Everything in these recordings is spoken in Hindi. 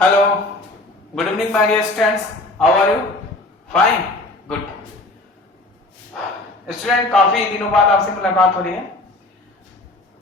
Hello, good evening, my dear students. How are you? Fine, good. Student काफी दिनों बाद आपसे मुलाकात हो रही है।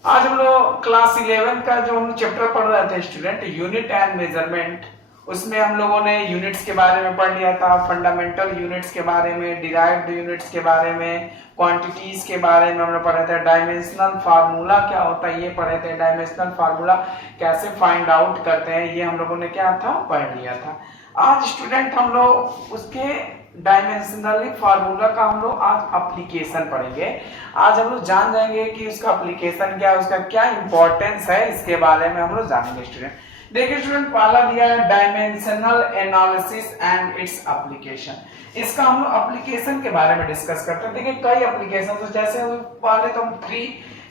आज हम लोग क्लास 11 का जो हम चैप्टर पढ़ रहे थे स्टूडेंट, यूनिट एंड मेजरमेंट, उसमें हम लोगों ने यूनिट्स के बारे में पढ़ लिया था, फंडामेंटल यूनिट्स के बारे में, डिराइव्ड यूनिट्स के बारे में, क्वांटिटीज के बारे में हमने पढ़े थे, डायमेंशनल फार्मूला क्या होता है ये पढ़े थे, डायमेंशनल फार्मूला कैसे फाइंड आउट करते हैं ये हम लोगों ने क्या था पढ़ लिया था। आज स्टूडेंट हम लोग उसके डायमेंशनल फार्मूला का हम लोग आज एप्लीकेशन पढ़ेंगे। आज हम लोग जान जाएंगे कि उसका एप्लीकेशन क्या है, उसका क्या इंपॉर्टेंस है, इसके बारे में हम लोग जानेंगे स्टूडेंट। देखिए स्टूडेंट, पहला दिया है dimensional analysis and its application. इसका हम लोग एप्लीकेशन के बारे में डिस्कस करते हैं। देखिए कई एप्लीकेशन, तो जैसे पहले तो हम 3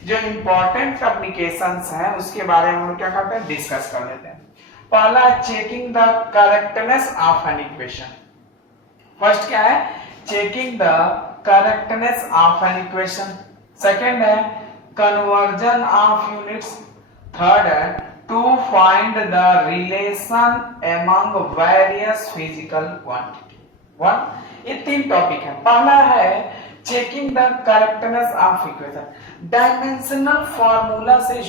जो इंपॉर्टेंट एप्लीकेशंस हैं उसके बारे में हम लोग क्या करते हैं डिस्कस कर लेते हैं। पहला checking the correctness of an equation. First क्या है? Checking the correctness of an equation. Second है कन्वर्जन ऑफ यूनिट्स। थर्ड है to find the relation among various physical quantity. ये 3 टॉपिक है। पहला है checking the correctness of equation. Dimensional formula से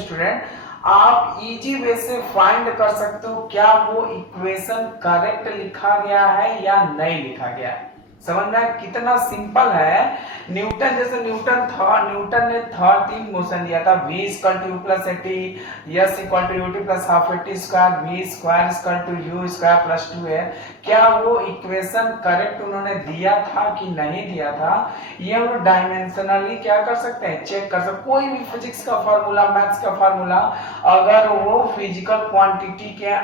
स्टूडेंट आप इजी वे से फाइंड कर सकते हो क्या वो इक्वेशन करेक्ट लिखा गया है या नहीं लिखा गया है। समझ में कितना सिंपल है। न्यूटन न्यूटन ने थर्ड मोशन दिया था, v = u + at, s = ut + half at square, v = u² + 2a। क्या वो इक्वेशन करेक्ट उन्होंने दिया था कि नहीं दिया था, ये हम डायमेंशनली क्या कर सकते हैं चेक कर सकते। कोई भी फिजिक्स का फार्मूला, मैथ्स का फार्मूला अगर वो फिजिकल क्वांटिटी के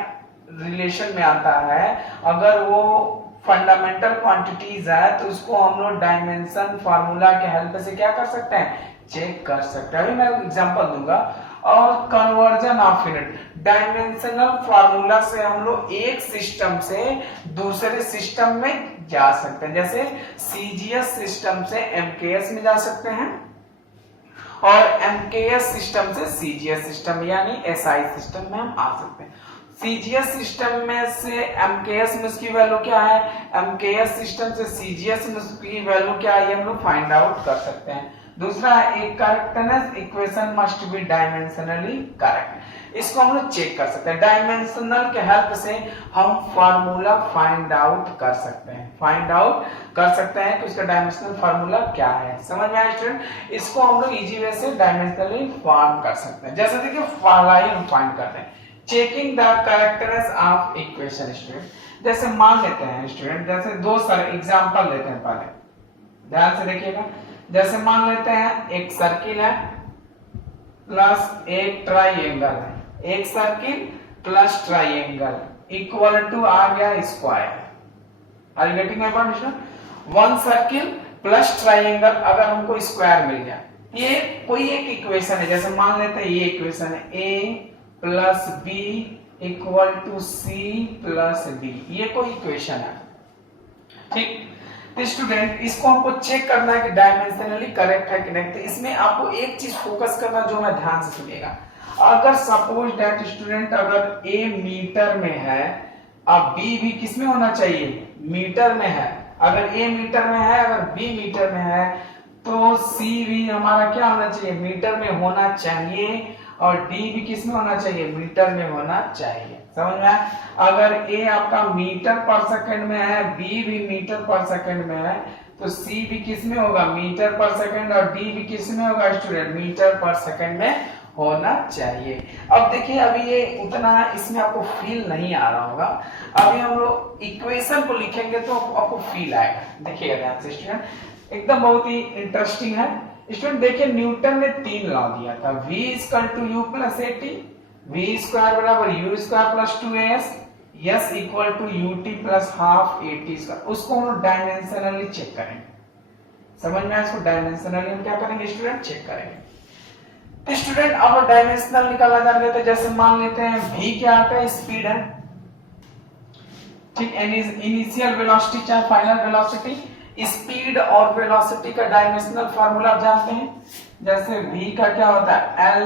रिलेशन में आता है, अगर वो फंडामेंटल क्वांटिटीज है, तो उसको हम लोग डायमेंशन फार्मूला के हेल्प से क्या कर सकते हैं चेक कर सकते हैं। अभी मैं एग्जांपल दूंगा। और conversion of unit, dimensional formula से हम लोग एक सिस्टम से दूसरे सिस्टम में जा सकते हैं। जैसे सीजीएस सिस्टम से एमकेएस में जा सकते हैं और एमकेएस सिस्टम से सीजीएस सिस्टम यानी एसआई सिस्टम में हम आ सकते हैं। सीजीएस सिस्टम में से एमकेएस में उसकी वैल्यू क्या है, एमकेएस सिस्टम से सीजीएस में उसकी वैल्यू क्या है, ये हम लोग फाइंड आउट कर सकते हैं। दूसरा है एक correctness equation must be dimensionally correct. इसको हम लोग चेक कर सकते हैं। डायमेंशनल के हेल्प से हम फार्मूला फाइंड आउट कर सकते हैं कि उसका डायमेंशनल फार्मूला क्या है। समझ में आया स्टूडेंट? इसको हम लोग इजी वे से डायमेंशनली फाइंड कर सकते हैं। जैसे देखिए पहला ही हम फाइंड करते हैं checking the correctness of equation student. जैसे मान लेते हैं स्टूडेंट, जैसे 2 एग्जांपल लेते हैं, पहले ध्यान से देखिएगा। जैसे मान लेते हैं एक सर्किल है प्लस एक ट्राइएंगल है, एक circle plus triangle equal to आ गया square. Are you getting my point student? 1 circle plus triangle अगर हमको स्क्वायर मिल गया, ये कोई एक इक्वेशन है। जैसे मान लेते हैं ये इक्वेशन है a + b = c + d, ये कोई इक्वेशन है, ठीक। तो स्टूडेंट इसको हमको चेक करना है कि डायमेंशनली करेक्ट है कि नहीं। तो इसमें आपको एक चीज फोकस करना, जो मैं ध्यान से सुनिएगा। अगर सपोज दैट स्टूडेंट अगर a मीटर में है, अब b भी किस में होना चाहिए, मीटर में है। अगर a मीटर में है, अगर b मीटर में है, तो c भी हमारा क्या होना चाहिए, मीटर में होना चाहिए, और d भी किस में होना चाहिए, मीटर में होना चाहिए। समझ में आया? अगर a आपका मीटर पर सेकंड में है, b भी मीटर पर सेकंड में है, तो c भी किस में होगा, मीटर पर सेकंड, और d भी किस में होगा स्टूडेंट, मीटर पर सेकंड में होना चाहिए। अब देखिए अभी ये उतना इसमें आपको फील नहीं आ रहा होगा। अभी हम लोग इक्वेशन को लिखेंगे तो आपको फील आएगा। देखिएगा ध्यान से स्टूडेंट, एकदम बहुत ही इंटरेस्टिंग है स्टूडेंट। देखिए न्यूटन ने 3 लॉ दिया था, v = u + at, v² = u² + 2as, s = ut + half at²। उसको हम डायमेंशनली चेक करेंगे। समझ में आया? इसको डायमेंशनली हम क्या करेंगे स्टूडेंट, चेक करेंगे। तो स्टूडेंट अब डायमेंशनल निकाला जा रहा है। जैसे मान लेते हैं v क्या आता है, स्पीड है, ठीक। इनिशियल वेलोसिटी चाहे फाइनल वेलोसिटी, स्पीड और वेलोसिटी का डायमेंशनल फार्मूला आप जानते हैं। जैसे v का क्या होता है, l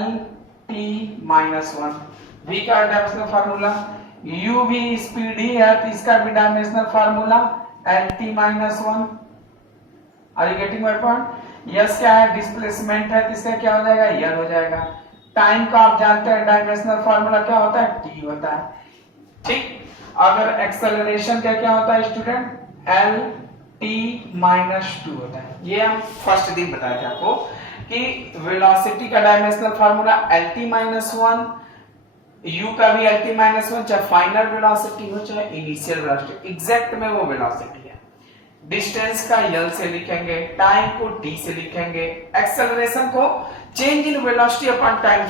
t - 1, v का डायमेंशनल फार्मूला, u भी स्पीड ही है तो इसका भी dimensional formula lt-1। Are you getting my point? Yes क्या है? डिस्प्लेसमेंट है तो इसका क्या हो जाएगा? यल हो जाएगा। टाइम का आप जानते हैं डायमेंशनल फार्मूला क्या होता है? t होता है। ठीक, अगर एक्सेलरेशन का क्या होता है स्टूडेंट? lt-2 होता है। ये हम फर्स्ट दिन बताए थे आपको कि वेलोसिटी का डायमेंशनल फार्मूला lt-1, u का भी lt-1, चाहे फाइनल वेलोसिटी हो चाहे इनिशियल वेलोसिटी, एग्जैक्ट में वो वेलोसिटी है। डिस्टेंस का यल से लिखेंगे, टाइम को t से लिखेंगे, एक्सेलरेशन को change in velocity upon time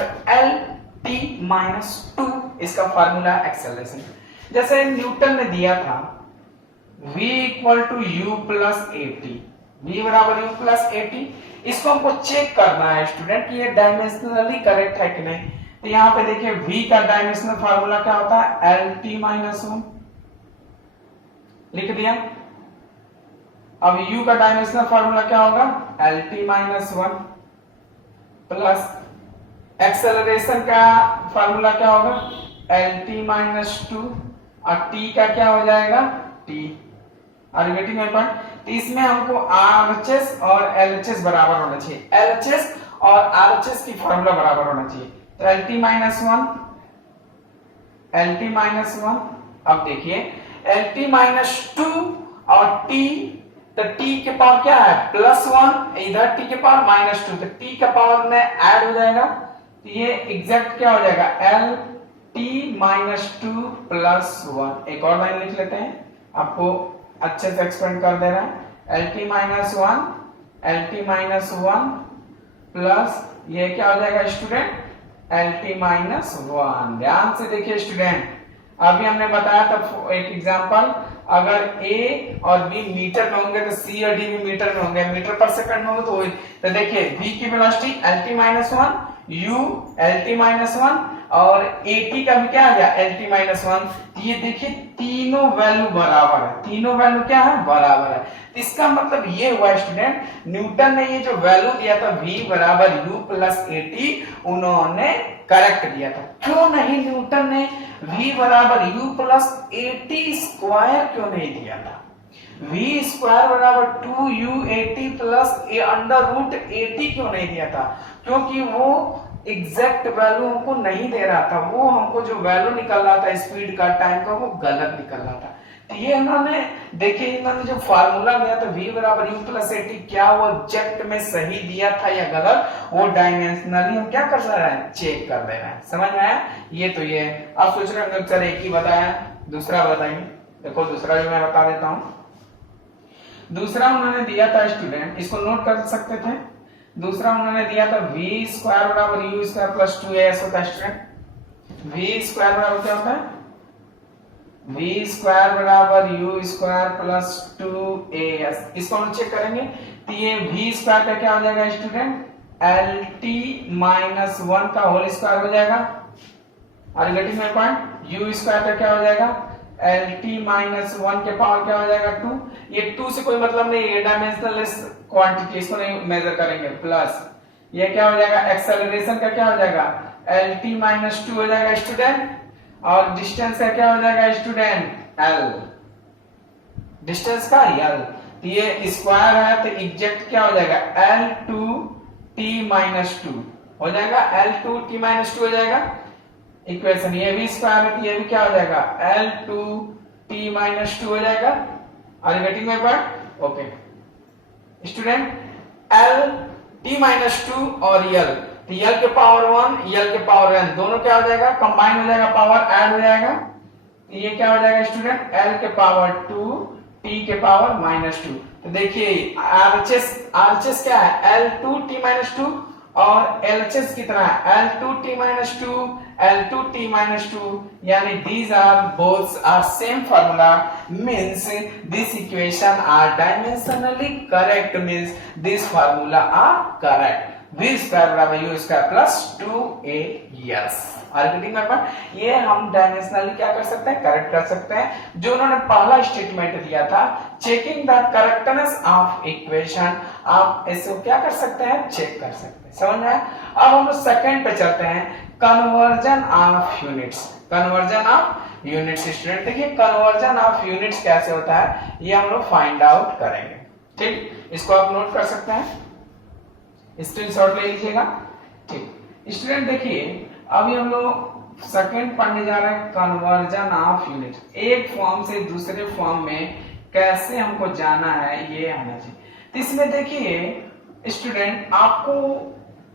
lt-2, इसका फार्मूला एक्सेलरेशन। जैसे न्यूटन ने दिया था v equal to u plus at, v बराबर u प्लस at, इसको हमको चेक करना है स्टूडेंट कि ये डायमेंशनली करेक्ट है कि नहीं। तो यहाँ पे देखिए v का डायमेंशनल फार्मूला क्या होता है? lt-1 लिख दिया। अब u का डायमेंशनल फार्मूला क्या होगा? lt-1 प्लस एक्सेलरेशन का फार्मूला क्या होगा? lt-2 और t का क्या हो जाएगा? t। Are getting my point? तो इसमें हमको RHS और LHS बराबर होना चाहिए, LHS और RHS की फार्मूला बराबर होना चाहिए। तो lt-1 अब देखिए lt-2 और t, तो t के पावर क्या है? +1, इधर t के पावर -2, तो t के पावर में ऐड हो जाएगा तो ये एग्जैक्ट क्या हो जाएगा? lt-2 + 1। एक और लाइन लिख लेते हैं, आपको अच्छे से एक्सप्लेन कर दे रहा है। lt-1 प्लस ये क्या हो जाएगा स्टूडेंट? lt-1। ध्यान से देखिए स्टूडेंट, अभी हमने बताया था एक एग्जांपल, अगर a और b मीटर में होंगे तो c और d भी मीटर में होंगे, मीटर पर सेकंड में होंगे तो देखिए v की वेलोसिटी lt-1, u lt-1 और at का भी क्या आ गया? lt-1। ये देखिए तीनों वैल्यू बराबर है, तीनों वैल्यू क्या है? बराबर है। इसका मतलब ये हुआ स्टूडेंट, न्यूटन ने ये जो वैल्यू दिया था v बराबर u प्लस at, उन्होंने करेक्ट दिया था। क्यों नहीं न्यूटन ने v बराबर u प्लस at स्क्वायर क्यों नहीं दिया था? v स्क्वायर बराबर 2u80 प्लस √80 क्यों नहीं दिया था? क्योंकि वो एग्जैक्ट वैल्यू हमको नहीं दे रहा था, वो हमको जो वैल्यू निकल रहा था स्पीड का, टाइम का, वो गलत निकल रहा था। तो ये इन्होंने देखिए, इन्होंने जो फार्मूला दिया था v बराबर u प्लस at, क्या वो एग्जैक्ट में सही दिया था या गलत, वो डायमेंशनली हम क्या कर रहे हैं? चेक कर रहे हैं। समझ में आया? ये तो ये आप सोच रहे होंगे सर एक ही बताया, दूसरा बताइए। देखो दूसरा भी मैं बता देता हूँ। दूसरा उन्होंने दिया था स्टूडेंट, इसको नोट कर सकते थे। दूसरा उन्होंने दिया था v स्क्वायर बराबर u स्क्वायर प्लस 2as होता है स्टूडेंट। v स्क्वायर बराबर क्या होता है? v स्क्वायर बराबर u स्क्वायर प्लस 2as। इसको हम चेक करेंगे तो ये v स्क्वायर का क्या हो जाएगा स्टूडेंट? lt-1 का होल स्क्वायर हो जाएगा। Are you getting my point? u square का क्या हो जाएगा? lt-1 के पावर क्या हो जाएगा? 2। ये 2 से कोई मतलब नहीं, ये डायमेंशनलेस क्वांटिटी, इसको नहीं मेजर करेंगे। प्लस ये क्या हो जाएगा? एक्सेलरेशन का क्या हो जाएगा? lt-2 हो जाएगा स्टूडेंट, और डिस्टेंस का क्या हो जाएगा स्टूडेंट? l। डिस्टेंस का l, तो ये स्क्वायर है तो एग्जैक्ट क्या हो जाएगा? l2t-2 हो जाएगा, l2t-2 हो जाएगा इक्वेशन। ये भी स्क्वायर है तो ये भी क्या हो जाएगा? l2t-2 हो जाएगा। Are you getting my point? Okay student, l-t-2 और l, तो l के पावर 1 l के पावर n दोनों क्या हो जाएगा? कंबाइन हो जाएगा, पावर ऐड हो जाएगा। तो ये क्या हो जाएगा स्टूडेंट? l के पावर 2 t के पावर -2। तो देखिए RHS क्या है? l2t-2 और LHS कितना है? l2t-2 l2t-2, यानी these are both are same formula, means this equation are dimensionally correct, means this formula are correct। v square बराबर u स्क्वायर प्लस 2as। ये हम डायमेंशनली क्या कर सकते हैं? करेक्ट कर सकते हैं। जो उन्होंने पहला स्टेटमेंट दिया था, checking the correctness of equation, आप इसको क्या कर सकते हैं? चेक कर सकते हैं। समझ में आया? अब हम लोग सेकंड पे चलते हैं, conversion of units. Conversion of units student, देखिए कन्वर्जन ऑफ यूनिट्स कैसे होता है ये हम लोग फाइंड आउट करेंगे। ठीक, इसको आप नोट कर सकते हैं, स्क्रीनशॉट ले लीजिएगा। ठीक स्टूडेंट, देखिए अभी हम लोग सेकंड पढ़ने जा रहे हैं, कन्वर्जन ऑफ यूनिट। एक फॉर्म से दूसरे फॉर्म में कैसे हमको जाना है ये आना चाहिए। तो इसमें देखिए स्टूडेंट, आपको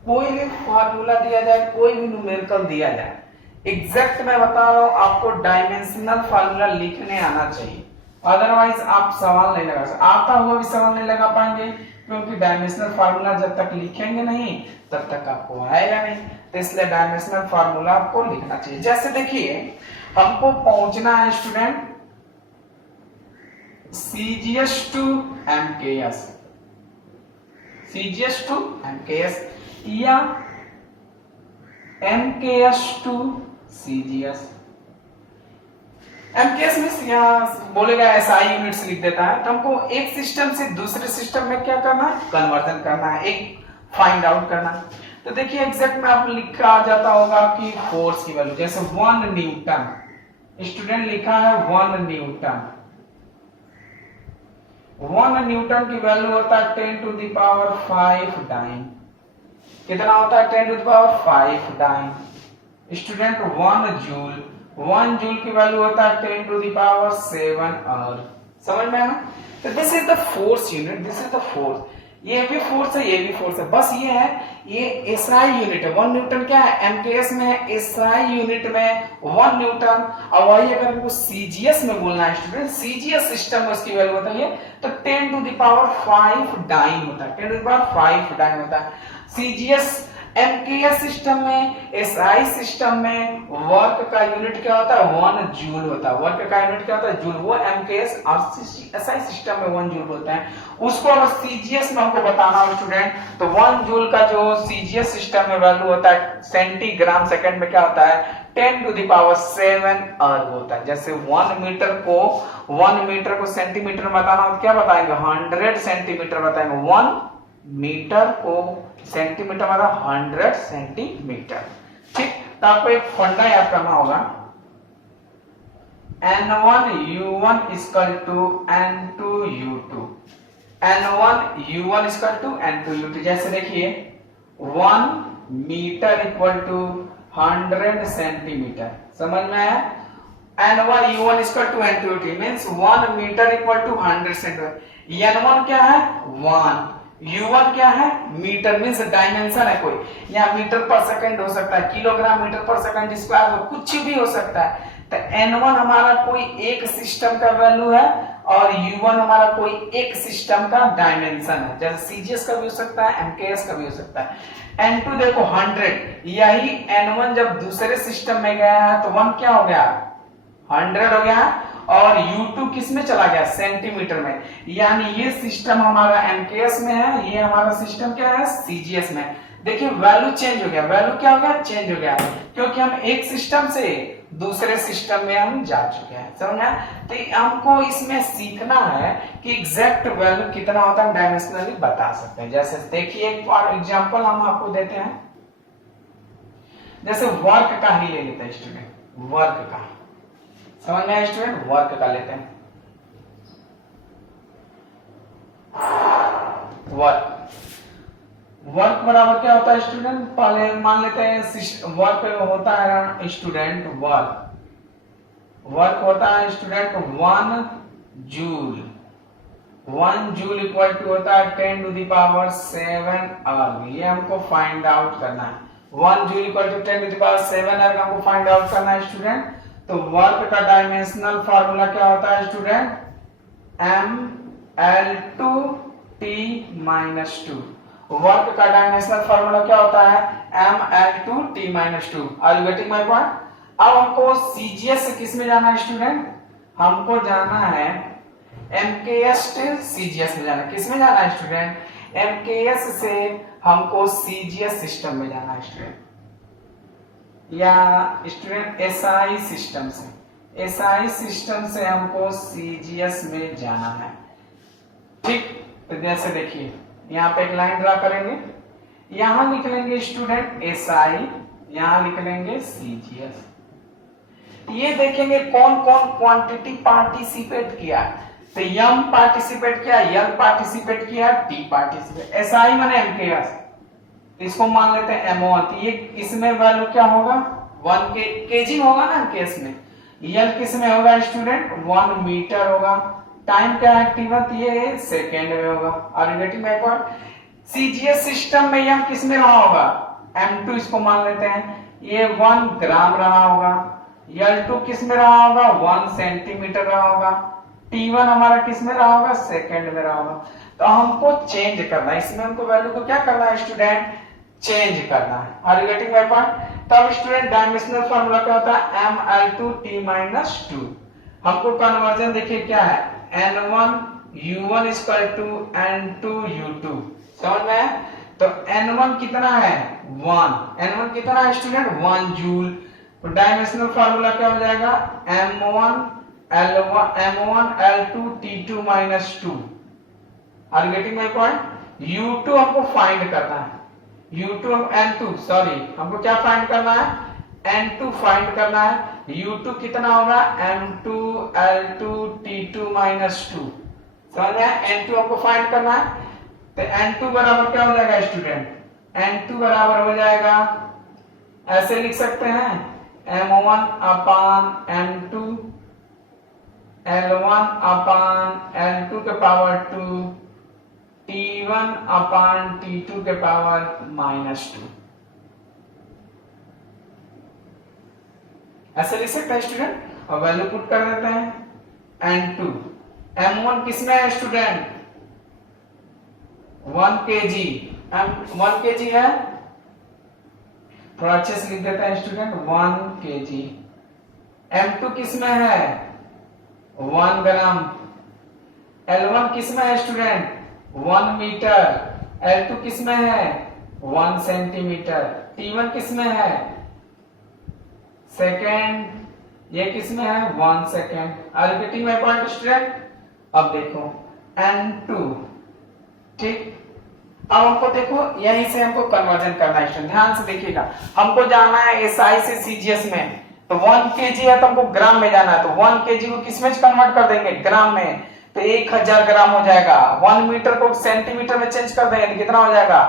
कोई भी फार्मूला दिया जाए, कोई भी न्यूमेरिकल दिया जाए, एग्जैक्ट मैं बता रहा हूं आपको डायमेंशनल फार्मूला लिखने आना चाहिए, अदरवाइज आप सवाल नहीं लगा सकते। आता हुआ भी सवाल नहीं लगा पाएंगे, क्योंकि डायमेंशनल फार्मूला जब तक लिखेंगे नहीं तब तक आपको आएगा नहीं। तो इसलिए डायमेंशनल फार्मूला आपको लिखना चाहिए। जैसे देखिए हमको पहुंचना है student CGS to MKS, CGS to MKS या MKS टू CGS। MKS में यहाँ बोलेगा SI यूनिट्स लिख देता है, तो हमको एक सिस्टम से दूसरे सिस्टम में क्या करना है, कन्वर्जन करना है, एक फाइंड आउट करना है। तो देखिए एग्जैक्ट में आप लिखा आ जाता होगा कि फोर्स की वैल्यू, जैसे 1 न्यूटन, स्टूडेंट लिखा है 1 न्यूटन। 1 न्यूटन की वैल्यू होता है 10 टू द पावर 5 डाइन। कितना होता है 10 to the power 5 dyne. Student 1 joule की वैल्यू होता है 10 टू द पावर 7 अर्थ। समझ में आया? तो this is the force unit, this is the force. ये भी फोर्स है, ये भी फोर्स है, बस ये है ये SI यूनिट है। 1 न्यूटन क्या है, MKS में है, SI यूनिट में 1 न्यूटन। अब वही अगर हमको CGS में बोलना है स्टूडेंट, CGS सिस्टम में उसकी वैल्यू होता है तो 10 टू द पावर 5 डाइन होता है, 10 टू द पावर 5 डाइन होता है। CGS MKS सिस्टम में, SI सिस्टम में वर्क का यूनिट क्या होता है, 1 जूल होता है। वर्क का यूनिट क्या होता है, जूल। वो MKS और SI सिस्टम में 1 जूल होता है। उसको अगर CGS में हमको बताना हो स्टूडेंट, तो 1 जूल का जो CGS सिस्टम में वैल्यू होता है सेंटीग्राम सेकंड में क्या होता है, 10 टू द पावर 7 अर्ग होता है। जैसे 1 मीटर को सेंटीमीटर में बताना हो तो क्या बताएंगे, 100 सेंटीमीटर बताएंगे। 1 मीटर को सेंटीमीटर मतलब 100 सेंटीमीटर। ठीक, तो आपको एक फंडा याद करना होगा, N1U1 equal to N2U2, N1U1 equal to N2U2। जैसे देखिए 1 मीटर इक्वल टू 100 सेंटीमीटर। समझ में आया? N1U1 equal to N2U2 means 1 metre equal to 100 centimetre. N1 क्या है, 1, U1 क्या है, मीटर मींस डायमेंशन है कोई, या मीटर पर सेकंड हो सकता है, किलोग्राम मीटर पर सेकंड स्क्वायर हो, कुछ भी हो सकता है। तो N1 हमारा कोई एक सिस्टम का वैल्यू है और U1 हमारा कोई एक सिस्टम का डायमेंशन है। जैसे CGS का भी हो सकता है, MKS का भी हो सकता है। N2 देखो 100, यही N1 जब दूसरे सिस्टम में गया है तो 1 क्या हो गया, 100 हो गया, और U2 किस में चला गया, सेंटीमीटर में। यानी ये सिस्टम हमारा MKS में है, ये हमारा सिस्टम क्या है, CGS में। देखिए वैल्यू चेंज हो गया, वैल्यू क्या हो गया, चेंज हो गया, क्योंकि हम एक सिस्टम से दूसरे सिस्टम में हम जा चुके हैं। समझा? तो हमको इसमें सीखना है कि एग्जैक्ट वैल्यू कितना होता है, डायमेंशनली बता सकते हैं। जैसे देखिए एक फॉर एग्जांपल हम आपको देते हैं, जैसे वर्क का ही ले लेते हैं स्टूडेंट, वर्क का। समझ में आया स्टूडेंट? वर्क का लेते हैं, वर्क बराबर क्या होता है स्टूडेंट, पहले मान लेते हैं वर्क होता है स्टूडेंट, वर्क होता है student 1 joule. 1 joule equal to होता है 10 टू द पावर 7 अर्ग। ये हमको फाइंड आउट करना है। 1 joule equal to 10 to the power 7 erg हमको फाइंड आउट करना है स्टूडेंट। तो वर्क का डायमेंशनल फार्मूला क्या होता है स्टूडेंट, ML2T-2। वर्क का डायमेंशनल फार्मूला क्या होता है, ML2T-2। Are you getting my point? अब हमको CGS से किस में जाना है स्टूडेंट, हमको जाना है MKS से CGS में जाना है। किस में जाना है स्टूडेंट, MKS से हमको CGS सिस्टम में जाना है स्टूडेंट, या स्टूडेंट SI सिस्टम से, SI सिस्टम से हमको CGS में जाना है। ठीक, तो जैसे देखिए यहाँ पे एक लाइन ड्रा करेंगे, यहां लिख लेंगे स्टूडेंट एसआई, यहां लिख लेंगे सीजीएस। ये देखेंगे कौन कौन क्वांटिटी पार्टिसिपेट किया। तो यम पार्टिसिपेट किया, यल पार्टिसिपेट किया, टी पार्टिसिपेट। एसआई माने एमकेएस, इसको मान लेते हैं एमओ1। तो ये इसमें वैल्यू क्या होगा 1 के केजी होगा ना केस में। यल किस में होगा स्टूडेंट 1 मीटर होगा। टाइम क्या है टी1, ये सेकेंड में होगा। और getting my point. CGS system में यम किस में रहा होगा m2, इसको मान लेते हैं ये 1 ग्राम रहा होगा। L2 किस में रहा होगा 1 सेंटीमीटर रहा होगा। T1 हमारा किस में रहा होगा सेकेंड में रहा होगा। तो हमको चेंज करना है, इसमें हमको वैल्यू को क्या करना है स्टूडेंट चेंज करना है। Are you getting my point. तब स्टूडेंट डायमेंशनल फार्मूला क्या होता है ml2t-2। हमको कन्वर्जन देखिए क्या है n1u1 इक्वल टू n2u2, समझ में है। तो n1 कितना है 1, n1 कितना है स्टूडेंट 1 जूल। तो डायमेंशनल फार्मूला क्या हो जाएगा m1 l2 t2 minus 2। Are you getting my point. u2 हमको फाइंड करना है, u2 n2 सॉरी हमको क्या फाइंड करना है n2 फाइंड करना है। u2 कितना होगा m2 l2 t2 minus 2, समझ में। n2 हमको फाइंड करना है। तो n2 बराबर क्या हो जाएगा स्टूडेंट n2 बराबर हो जाएगा ऐसे लिख सकते हैं m1 अपान m2 l1 अपान l2 के पावर 2 t1 अपान t2 के पावर -2, ऐसे लिख सकते हैं स्टूडेंट। और वैल्यू पुट कर देते हैं n2। m1 किसमें है स्टूडेंट 1 kg, 1 kg है, थोड़ा अच्छे से लिख देते हैं स्टूडेंट 1 kg। m2 किसमें है 1 ग्राम। l1 किसमें है स्टूडेंट 1 मीटर। l2 किसमें है 1 सेंटीमीटर। t1 किसमें है सेकेंड, ये किसमें है 1 second. Are you getting my point student. अब देखो n2, ठीक। अब हमको देखो यहीं से हमको कन्वर्जन करना है स्टूडेंट, ध्यान से देखिएगा। हमको जाना है एसआई से सीजीएस में। तो 1 केजी है तो हमको ग्राम में जाना है। तो 1 केजी को किस में कन्वर्ट कर देंगे ग्राम में। तो 1000 ग्राम हो जाएगा। 1 मीटर को सेंटीमीटर में चेंज कर देंगे तो कितना हो जाएगा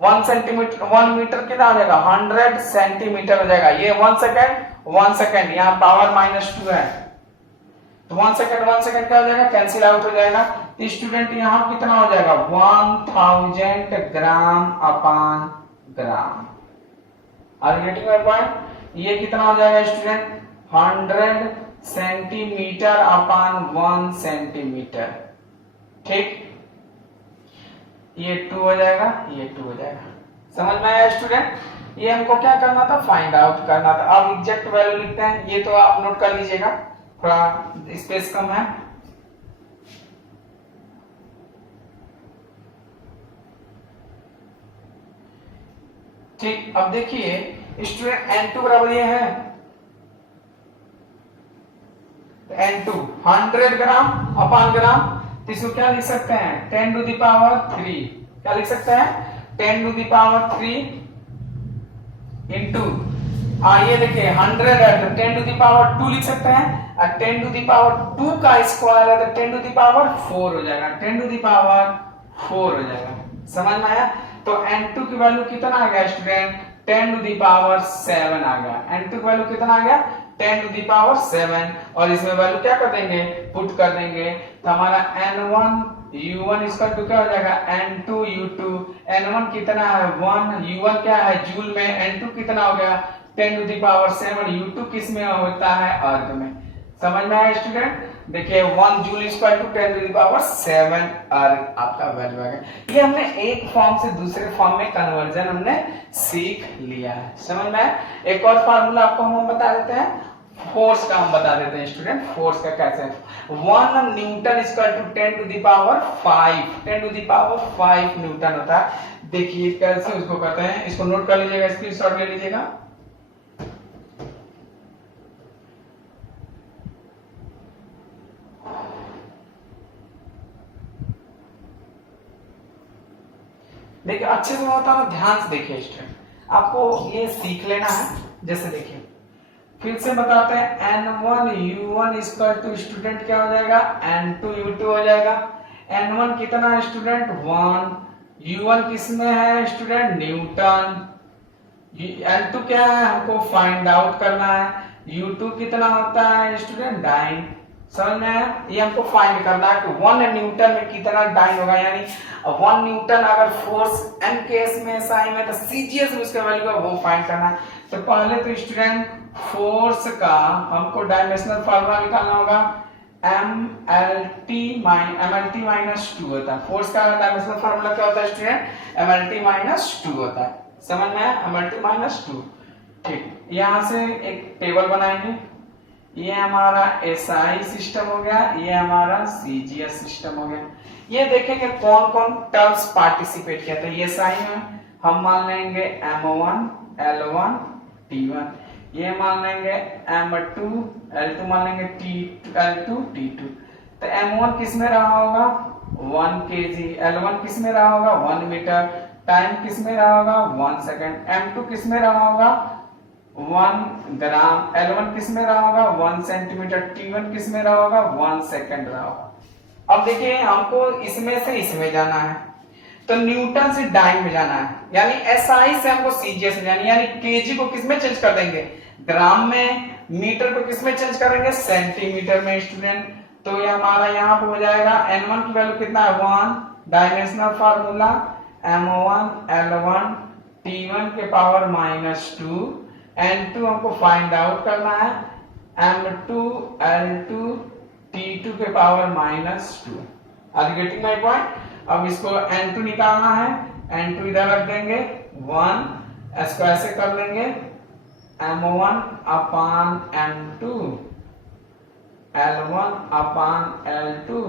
1 सेंटीमीटर, 1 मीटर कितना हो जाएगा 100 सेंटीमीटर हो जाएगा। ये 1 सेकेंड यहाँ पावर -2 है। तो 1 सेकेंड क्या हो जाएगा कैंसिल आउट हो जाएगा। तो स्टूडेंट यहाँ कितना हो जाएगा 1000 ग्राम अपान gram. Are you getting my point. ये कितना हो जाएगा स्टूडेंट 100 सेंटीमीटर अपान 1 सेंटीमीटर, ठीक। ये 2 हो जाएगा, ये 2 हो जाएगा। समझ में आया स्टूडेंट। ये हमको क्या करना था फाइंड आउट करना था। अब एग्जैक्ट वैल्यू लिखते हैं, ये तो आप नोट कर लीजिएगा, थोड़ा स्पेस कम है। ठीक, अब देखिए स्टूडेंट n2 बराबर ये है n2 100 ग्राम अपान ग्राम। तो इसको क्या लिख सकते हैं 10 टू द पावर 3। क्या लिख सकते हैं 10 टू द पावर 3 इंटू ये देखिए 100 है तो 10 टू द पावर 2 लिख सकते हैं। और 10 टू द पावर 2 का स्क्वायर है तो 10 टू द पावर 4 हो जाएगा। 10 टू द पावर 4 हो जाएगा। समझ में आया। तो n2 की वैल्यू कितना आ गया स्टूडेंट 10 टू द पावर 7 आ गया। n2 की वैल्यू कितना आ गया 10 टू द पावर 7। और इसमें वैल्यू क्या कर देंगे पुट कर देंगे। तो हमारा n1 u1 इक्वल टू क्या हो जाएगा n2 u2। n1 कितना है 1, u1 क्या है जूल में, n2 कितना हो गया 10 टू द पावर 7। u2 किस में होता है अर्ग में। समझ में आया स्टूडेंट। देखिए 1 joule equal to 10 to the power 7 erg आपका वैल्यू आ गया। ये हमने एक फॉर्म से दूसरे फॉर्म में कन्वर्जन हमने सीख लिया है। समझ में आया। एक और फार्मूला आपको हम बता देते हैं, फोर्स का हम बता देते हैं स्टूडेंट। फोर्स का कैसे 1 newton equal to 10 to the power 5, 10 to the power 5 newton होता है। देखिए कैसे उसको कहते हैं, इसको नोट कर लीजिएगा, स्क्रीनशॉट ले लीजिएगा। देखिए अच्छे से होता है ना, ध्यान से देखिए स्टूडेंट, आपको ये सीख लेना है। जैसे देखिए फिर से बताते हैं, n1 u1 equal to student क्या हो जाएगा, n2 u2 हो जाएगा। n1 कितना है स्टूडेंट 1, u1 किसमें है स्टूडेंट न्यूटन, n2 क्या है हमको फाइंड आउट करना है, u2 कितना होता है स्टूडेंट डाइन। समझ में आया, ये हमको फाइंड करना है कि 1 न्यूटन में कितना डाइन होगा, यानी 1 न्यूटन अगर फोर्स एमकेएस में एसआई में तो सीजीएस में उसका वैल्यू वो फाइंड करना है। तो पहले तो स्टूडेंट फोर्स का हमको डायमेंशनल फार्मूला निकालना होगा, MLT माइनस 2 होता है। फोर्स का डायमेंशनल फार्मूला क्या होता है स्टूडेंट, MLT माइनस 2 होता है। समझ में आया, MLT माइनस 2। ठीक, यहां से एक टेबल बनाएंगे, ये हमारा एसआई सिस्टम हो गया, ये हमारा सीजीएस सिस्टम हो गया। ये देखेंगे कौन कौन टर्म्स पार्टिसिपेट किया था। एसआई में हम मान लेंगे M1 L1 T1, ये मान लेंगे M2 L2 मान लेंगे L2 T2। तो M1 किस में रहा होगा 1 kg, L1 किस में रहा होगा 1 मीटर, टाइम किस में रहा होगा 1 सेकंड, M2 किस में रहा होगा 1 ग्राम, L1 किस में रहा होगा 1 सेंटीमीटर, T1 किस में रहा होगा 1 सेकंड रहा होगा। अब देखिए हमको इसमें से इसमें जाना है, तो न्यूटन से डाइन में जाना है, यानी एसआई से हमको सीजीएस में जाना है, यानी केजी को किस में चेंज कर देंगे ग्राम में, मीटर को किस में चेंज करेंगे सेंटीमीटर में स्टूडेंट। तो ये हमारा यहाँ पे हो जाएगा n1 की वैल्यू कितना है 1, dimensional formula M1 L1 T1 के पावर माइनस 2, n2 हमको फाइंड आउट करना है M2 L2 T2 के power minus 2। Are getting my point. अब इसको n2 निकालना है, n2 इधर रख देंगे 1, इसको ऐसे कर लेंगे M1 अपान M2 L1 अपान L2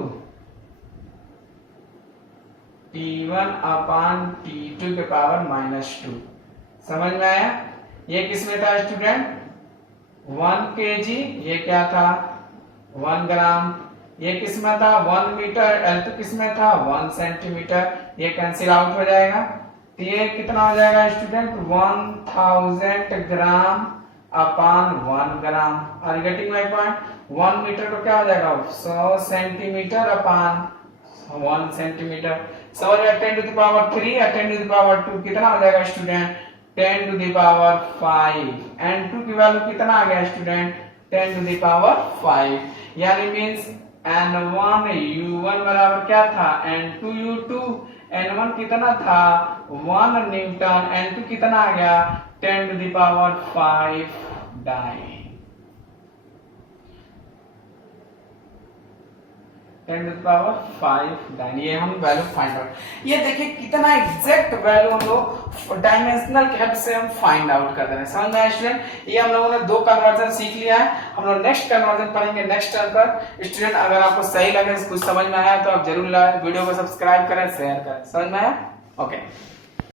T1 अपान T2 के पावर माइनस 2। समझ में आया, ये किसमें था स्टूडेंट 1 kg, ये क्या था 1 ग्राम, ये किसमें था 1 मीटर, L2 किसमें था 1 सेंटीमीटर, ये कैंसिल आउट हो जाएगा। तो ये कितना हो जाएगा student 1000 gram upon 1 gram. Are getting my point. 1 metre को क्या हो जाएगा 100 सेंटीमीटर अपान 1 सेंटीमीटर। समझ में 10 टू द पावर 3 या 10 टू द पावर 2 कितना हो जाएगा student 10 to the power 5। n2 की वैल्यू कितना आ गया स्टूडेंट 10 टू द पावर 5, यानी मींस n1 u1 बराबर क्या था n2 u2। n1 कितना था 1 न्यूटन, n2 कितना आ गया 10 to the power 5 dyne, 10 to the power 5 dyne. ये हम वैल्यू फाइंड आउट, ये देखिए कितना एग्जैक्ट वैल्यू हम लोग डायमेंशनल के हेल्प से हम फाइंड आउट कर रहे हैं। समझ में आया स्टूडेंट, ये हम लोगों ने 2 कन्वर्जन सीख लिया है, हम लोग नेक्स्ट कन्वर्जन पढ़ेंगे नेक्स्ट टर्म पर। स्टूडेंट अगर आपको सही लगे, कुछ समझ में आया तो आप जरूर वीडियो को सब्सक्राइब करें, शेयर करें। समझ में आया, ओके।